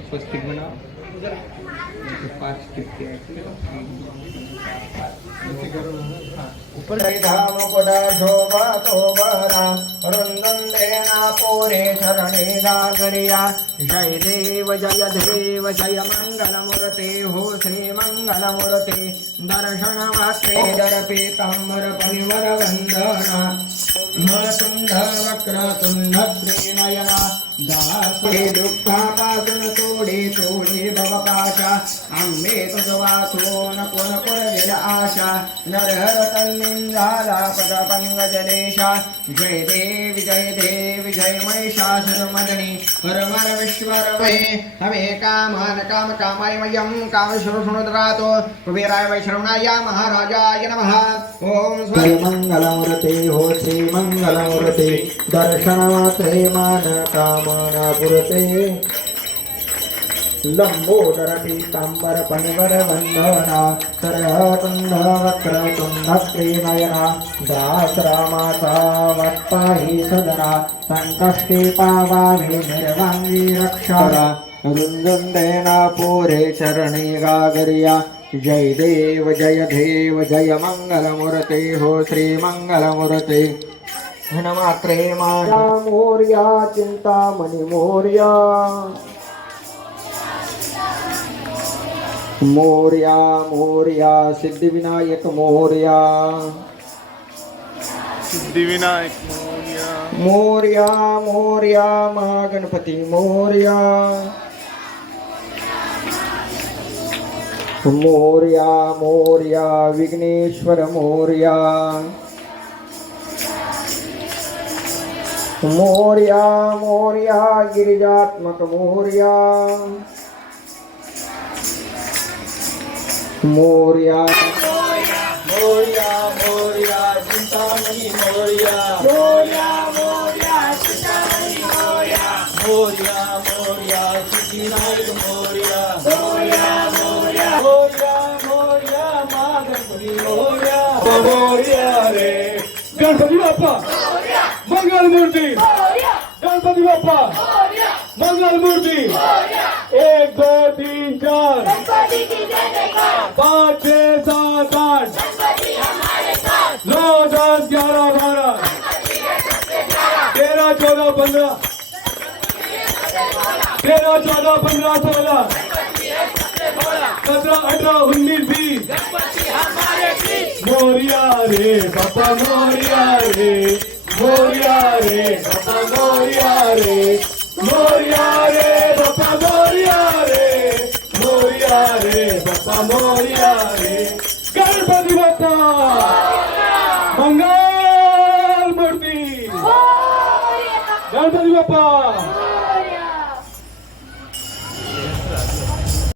स्वस्तिक बनाओ। पांच टिप्पे धाम कोडा शोभा तो बरा रुंदन देना पोरे शरणे गागरिया। जय देव जय मंगल मूर्ते हो श्री मंगल मूर्ते। दर्शन मात्रे दर पीतांबर परिवर वंदना। तुंड वक्र तुंड त्रिनयना। दासे दुःखापासून तोडे तोडे भवपाशा। आंबे तुझवासो नको नको विर आशा। नरहर तन्निंदाला पद पंगजलेशा। जय देव जय महिषासुरमर्दिनी। हर मर विश्वर वै हमे कामान काम कामाय मय्यं काम श्रुणुद्रातो कुबेराय वैश्रवणाय महाराजाय नमः। ओम श्री मंगलमूर्ते हो श्री मंगलमूर्ते। दर्शनात्रे मान कामना पुरते। लंबोदर पीतांबर पणिवर वंदना। सरहतुंड वक्र तुंड त्रिनयना। दास रामाचा वत्पाही सदरा। संकष्टी पावावे निर्वांगी रक्षारा। रुंदुंदेना पोरे चरणी गागरिया। जय देव जय मंगलमूर्ते हो श्री मंगलमूर्ते। हनुमात्रे माया मोर्या चिंतामणि मोर्या। मोर्या मोर्या सिद्धिविनायक मोर्या। सिद्धिविनायक मोर्या। मोर्या मोर्या महागणपती मोर्या। मोर्या मोर्या विघ्नेश्वर मोर्या। मोर्या मोर्या गिरिजात्मक मोर्या। मोर्या मोर्या मोर्या चिंतामणि मोर्या। मोर्या मोर्या चिंतामणि मोर्या। मोर्या मोर्या सिद्धिविनायक मोर्या। मोर्या मोर्या मोर्या मोर्या महागणपती मोर्या। मोर्या रे गणपती बाप्पा मंगल मूर्ती। गणपती बाप्पा मंगल मूर्ती। 1 2 3 4 गणपति की जय जयकार। 5 6 7 8 गणपति हमारे साथ। 9 10 11 12 गणपति है सबसे प्यारा। 13 14 15 13 14 15 16 गणपति है सबसे भोला। 17 18 19 20 गणपति हमारे बीच। मोरिया रे बाबा मोरिया रे। मोरिया रे बाबा मोरिया रे। मोरिया रे बाबा मोरिया रे। मोरिया रे बाबा मोरिया रे। गणपती बाप्पा मंगल मूर्ती। गणपती बाप्पा